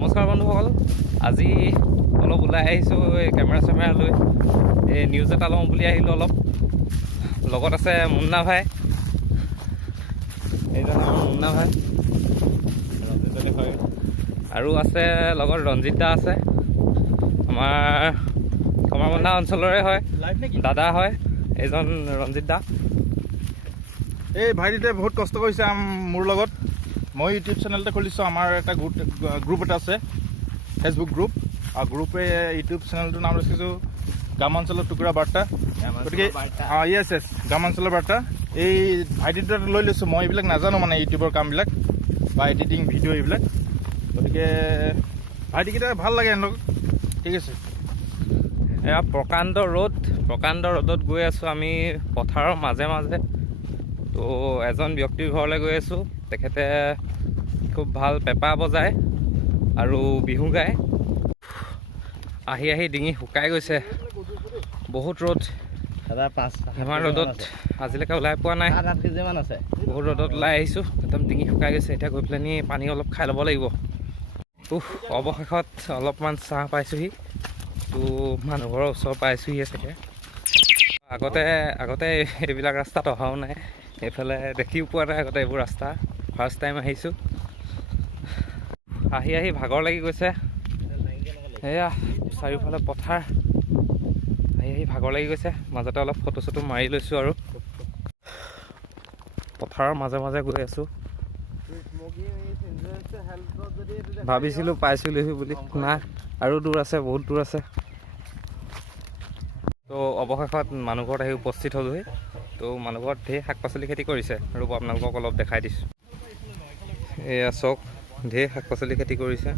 নমস্কাৰ বন্ধুসকল, আজি অলপ ওলাই আহিছোঁ এই কেমেৰা চেমেৰা লৈ এই নিউজ এটা লওঁ বুলি আহিলোঁ। অলপ লগত আছে মুন্না ভাই, এইজন আমাৰ মুন্না ভাই আৰু আছে লগত ৰঞ্জিত দা আছে, আমাৰ কমাৰবন্ধা অঞ্চলৰে হয়, দাদা হয় এইজন ৰঞ্জিত দা। এই ভাইটিতে বহুত কষ্ট কৰিছে মোৰ লগত। মই ইউটিউব চেনেল এটা খুলিছোঁ, আমাৰ এটা গ্ৰুপ এটা আছে, ফেচবুক গ্ৰুপ, আৰু গ্ৰুপে ইউটিউব চেনেলটোৰ নাম ৰাখিছোঁ গ্ৰামাঞ্চলৰ টুকুৰা বাৰ্তা। গতিকে য়েছ গ্ৰামাঞ্চলৰ বাৰ্তা। এই ভাইটিটো লৈ লৈছোঁ, মই এইবিলাক নাজানো মানে ইউটিউবৰ কামবিলাক বা এডিটিং ভিডিঅ' এইবিলাক। গতিকে ভাইটিকেইটা ভাল লাগে সিহঁতক। ঠিক আছে, এয়া প্ৰকাণ্ড ৰ'দত গৈ আছোঁ আমি পথাৰৰ মাজে মাজে। তো এজন ব্যক্তিৰ ঘৰলৈ গৈ আছোঁ, তেখেতে খুব ভাল পেঁপা বজায় আৰু বিহু গায়। আহি ডিঙি শুকাই গৈছে, বহুত ৰ'দ। ইমান ৰ'দত আজিলৈকে ওলাই পোৱা নাই, বহুত ৰ'দত ওলাই আহিছোঁ, একদম ডিঙি শুকাই গৈছে। এতিয়া গৈ পেলাই পানী অলপ খাই ল'ব লাগিব। অৱশেষত অলপমান চাহ পাইছোঁহি, তো মানুহ ঘৰৰ ওচৰ পাইছোঁহিয়ে চাগে। আগতে এইবিলাক ৰাস্তাত অহাও নাই, এইফালে দেখিও পোৱা নাই আগতে এইবোৰ ৰাস্তা, ফাৰ্ষ্ট টাইম আহিছোঁ। আহি ভাগৰ লাগি গৈছে, এয়া চাৰিওফালে পথাৰ, আহি ভাগৰ লাগি গৈছে। মাজতে অলপ ফটো চটো মাৰি লৈছোঁ আৰু পথাৰৰ মাজে মাজে গৈ আছোঁ। ভাবিছিলোঁ পাইছিলোহি বুলি, নাই আৰু দূৰ আছে, বহুত দূৰ আছে। তো অৱশেষত মানুহ ঘৰত আহি উপস্থিত হ'লোহি। তো মানুহ ঘৰত ঢেৰ শাক পাচলি খেতি কৰিছে, ৰ'ব আপোনালোকক অলপ দেখাই দিছোঁ। এয়া চাওক, ঢেৰ শাক পাচলি খেতি কৰিছে।